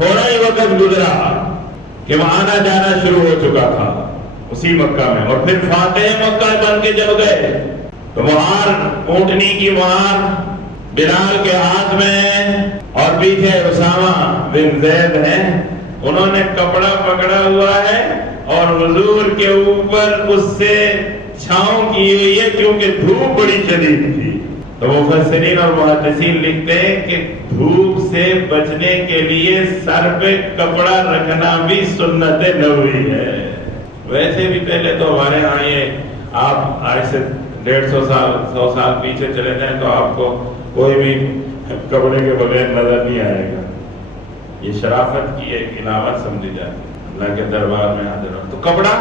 تھوڑا ہی وقت گزرا کہ وہاں آنا جانا شروع ہو چکا تھا اسی مکہ میں، اور پھر فاتح مکہ بن کے جب گئے تو مہار اونٹنی کی مہار بلال کے ہاتھ میں اور پیچھے اسامہ بن زید ہیں، انہوں نے کپڑا پکڑا ہوا ہے اور حضور کے اوپر اس سے چھاؤں کی ہوئی ہے کیونکہ دھوپ بڑی شدید تھی۔ تو مفسرین اور محدثین لکھتے ہیں کہ دھوپ سے بچنے کے لیے سر پہ کپڑا رکھنا بھی سنت نبوی ہے۔ ویسے بھی پہلے تو ہمارے ہاں یہ آپ آج سے 150 سال 100 سال پیچھے چلے جائیں تو آپ کو کوئی بھی کپڑے کے بغیر نظر نہیں آئے گا۔ یہ شرافت کی ایک علامت سمجھی جاتی ہے اللہ کے دربار میں حاضر ہو۔ تو کپڑا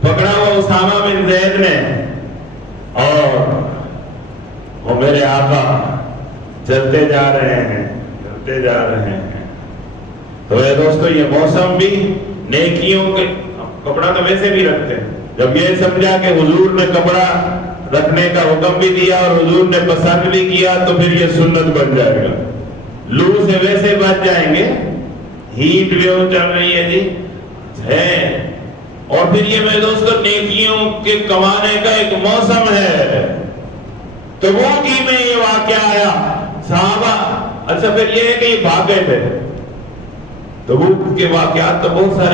پکڑا ہوا اسامہ بن زید نے، اور وہ میرے آقا چلتے جا رہے ہیں چلتے جا رہے ہیں۔ تو اے دوستو یہ موسم بھی نیکیوں کے، کپڑا تو ویسے بھی رکھتے ہیں، جب یہ سمجھا کہ حضور نے کپڑا رکھنے کا حکم بھی دیا اور حضور نے پسند بھی کیا تو پھر یہ سنت بن جائے گا۔ لو سے ویسے بچ جائیں گے، ہیٹ ویو چل رہی ہے جی ہے، اور پھر یہ میرے دوستو نیکیوں کے کمانے کا ایک موسم ہے۔ تو وہ کی میں یہ واقعہ آیا صحابہ، اچھا پھر یہ ہے کہ یہ بھاگ گئے تھے، تو وہ کے واقعات تو بہت سارے